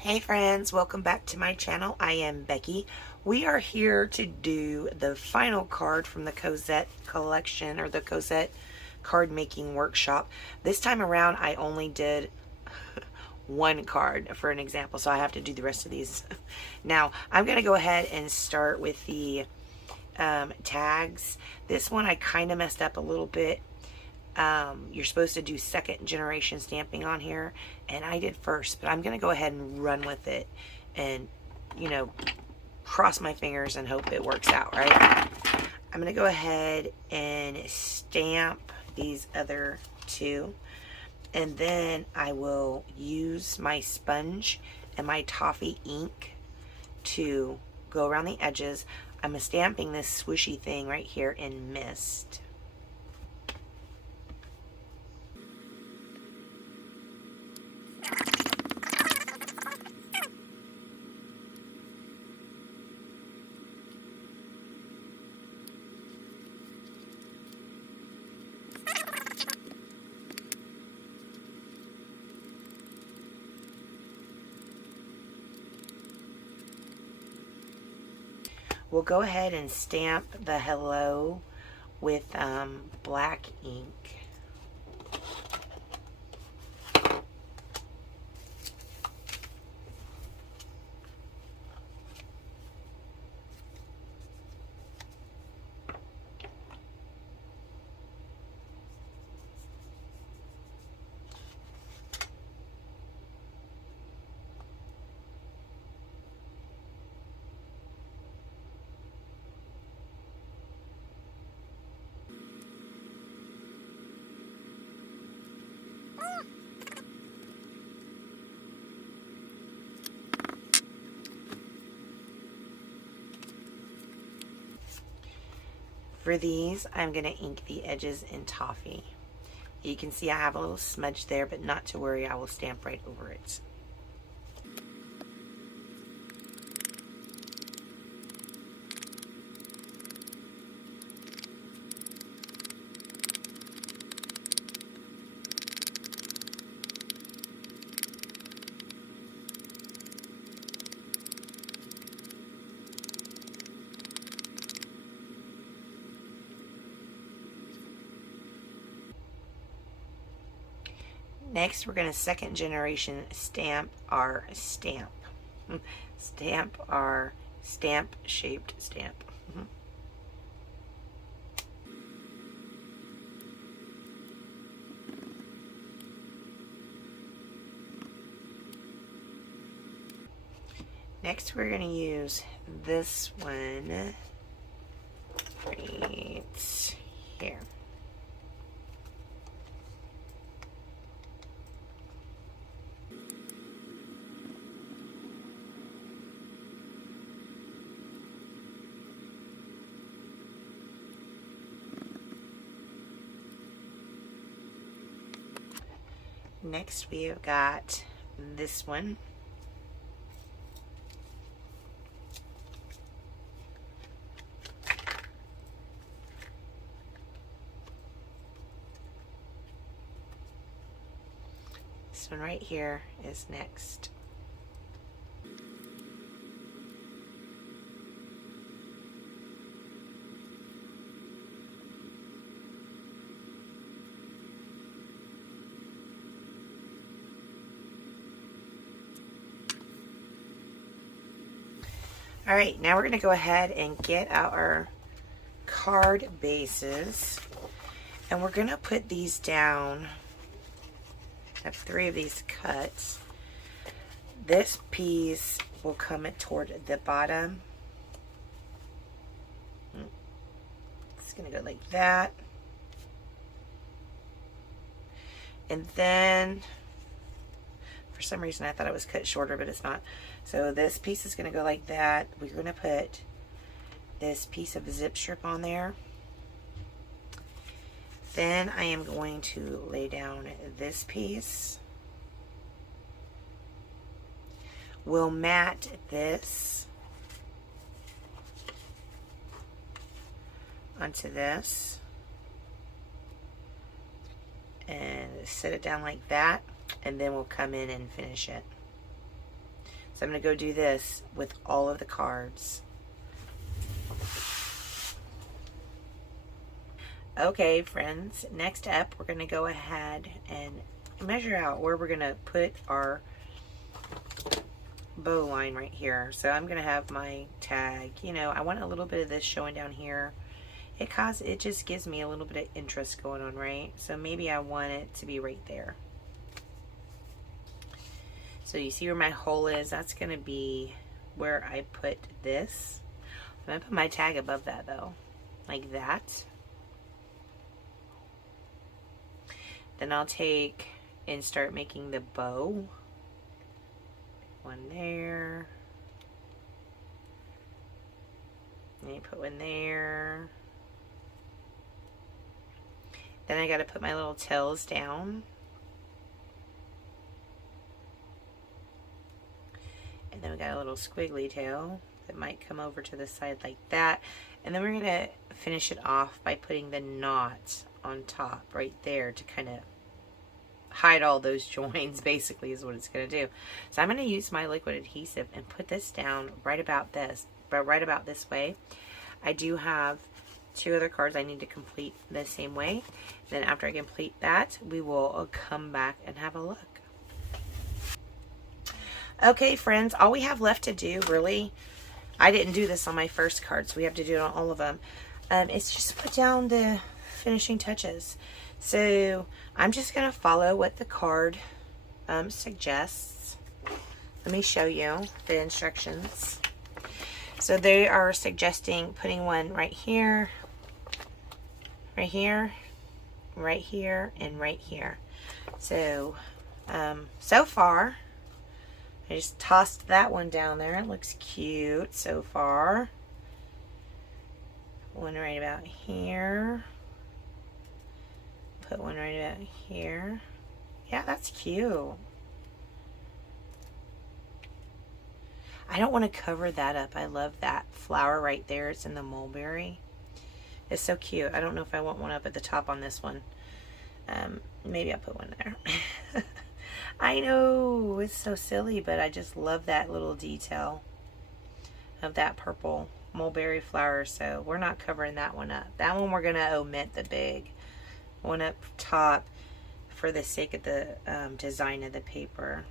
Hey friends, welcome back to my channel. I am Becky. We are here to do the final card from the Cosette collection, or the Cosette card making workshop. This time around I only did one card for an example, so I have to do the rest of these. Now I'm going to go ahead and start with the tags. This one I kind of messed up a little bit. You're supposed to do second generation stamping on here, and I did first, but I'm going to go ahead and run with it and, cross my fingers and hope it works out, right? I'm going to go ahead and stamp these other two, and then I will use my sponge and my toffee ink to go around the edges. I'm stamping this swooshy thing right here in mist. We'll go ahead and stamp the hello with black ink. For these, I'm going to ink the edges in toffee. You can see I have a little smudge there, but not to worry, I will stamp right over it. Next, we're going to second generation stamp our stamp. Stamp our stamp shaped stamp. Next, we're going to use this one right here. Next, we have got this one. This one right here is next. All right, now we're going to go ahead and get out our card bases, and we're going to put these down. I have 3 of these cuts. This piece will come toward the bottom. It's going to go like that. And then, for some reason I thought it was cut shorter, but it's not. So this piece is going to go like that. We're going to put this piece of zip strip on there. Then I am going to lay down this piece. We'll mat this onto this and set it down like that, and then we'll come in and finish it. So I'm going to go do this with all of the cards. Okay, friends, next up, we're going to go ahead and measure out where we're going to put our bow line right here. So I'm going to have my tag. You know, I want a little bit of this showing down here. It just gives me a little bit of interest going on, right? So maybe I want it to be right there. So you see where my hole is? That's going to be where I put this. I'm going to put my tag above that though, like that. Then I'll take and start making the bow. One there. And you put one there. Then I got to put my little tails down. And then we got a little squiggly tail that might come over to the side like that. And then we're going to finish it off by putting the knot on top right there to kind of hide all those joins, basically, is what it's going to do. So I'm going to use my liquid adhesive and put this down right about this, but right about this way. I do have 2 other cards I need to complete the same way. Then after I complete that, we will come back and have a look. Okay, friends, all we have left to do, really, I didn't do this on my first card, so we have to do it on all of them, is just put down the finishing touches. So I'm just going to follow what the card suggests. Let me show you the instructions. So they are suggesting putting one right here, right here, right here, and right here. So, so far, I just tossed that one down there. It looks cute so far. One right about here. Put one right about here. Yeah, that's cute. I don't want to cover that up. I love that flower right there. It's in the mulberry. It's so cute. I don't know if I want one up at the top on this one. Maybe I'll put one there. I know, it's so silly, but I just love that little detail of that purple mulberry flower. So we're not covering that one up. That one we're going to omit the big one up top for the sake of the design of the paper.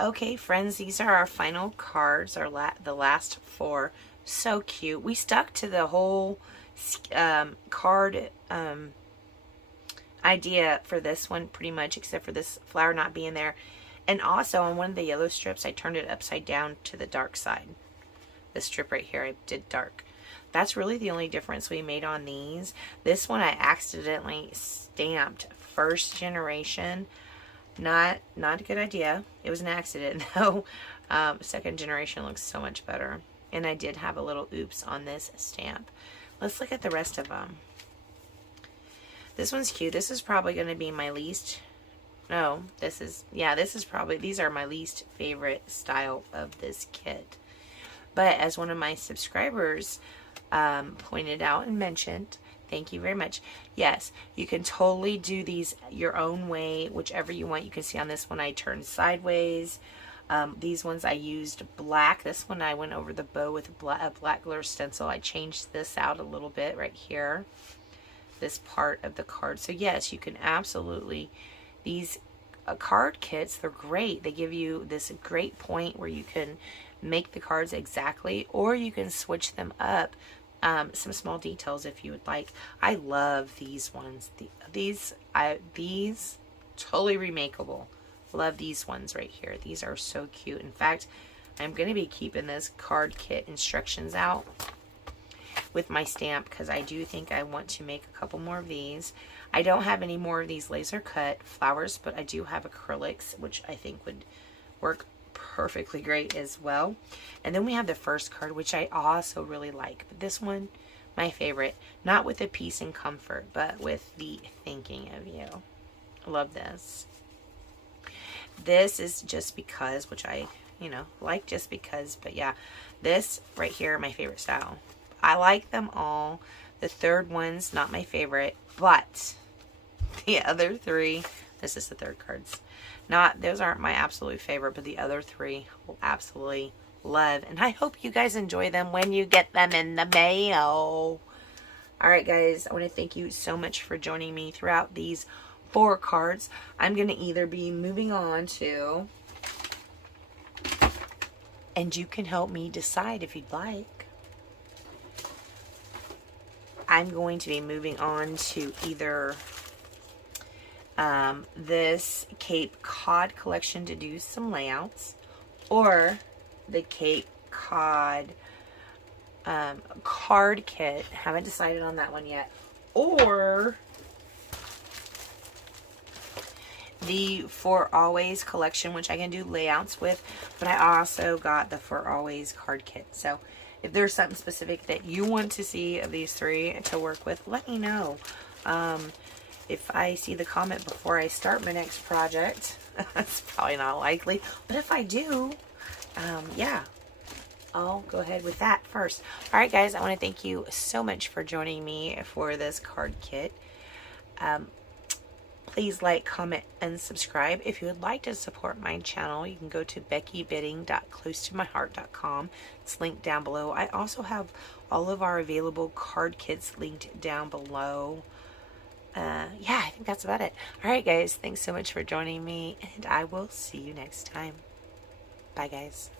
Okay, friends, these are our final cards, the last 4. So cute. We stuck to the whole card idea for this one pretty much, except for this flower not being there. And also on one of the yellow strips, I turned it upside down to the dark side. This strip right here, I did dark. That's really the only difference we made on these. This one I accidentally stamped first generation. Not a good idea. It was an accident though. Second generation looks so much better. And I did have a little oops on this stamp. Let's look at the rest of them. This one's cute. This is probably going to be my least. No, this is probably, these are my least favorite style of this kit. But as one of my subscribers pointed out and mentioned, thank you very much. Yes, you can totally do these your own way, whichever you want. You can see on this one I turned sideways. These ones I used black. This one I went over the bow with a black glitter stencil. I changed this out a little bit right here, this part of the card. So yes, you can absolutely, these card kits, they're great. They give you this great point where you can make the cards exactly, or you can switch them up, some small details if you would like. I love these ones. These totally remakeable. Love these ones right here. These are so cute. In fact, I'm going to be keeping this card kit instructions out with my stamp because I do think I want to make a couple more of these. I don't have any more of these laser cut flowers, but I do have acrylics, which I think would work perfectly great as well. And then we have the first card, which I also really like. But this one, my favorite. Not with the peace and comfort, but with the thinking of you. I love this. This is just because, which I, like just because. But yeah, this right here, my favorite style. I like them all. The third one's not my favorite, but The other three, this is the third cards. Those aren't my absolute favorite, but the other three will absolutely love. And I hope you guys enjoy them when you get them in the mail. Alright guys, I want to thank you so much for joining me throughout these 4 cards. I'm going to either be moving on to, and you can help me decide if you'd like. I'm going to be moving on to either this Cape Cod collection to do some layouts, or the Cape Cod card kit. Haven't decided on that one yet. Or the For Always collection, which I can do layouts with, but I also got the For Always card kit. So if there's something specific that you want to see of these 3 to work with, let me know. If I see the comment before I start my next project, that's probably not likely, but if I do, yeah, I'll go ahead with that first. Alright guys, I want to thank you so much for joining me for this card kit. Please like, comment, and subscribe. If you would like to support my channel, you can go to beckybidding.closetomyheart.com. It's linked down below. I also have all of our available card kits linked down below. Yeah, I think that's about it. Alright guys, thanks so much for joining me, and I will see you next time. Bye guys.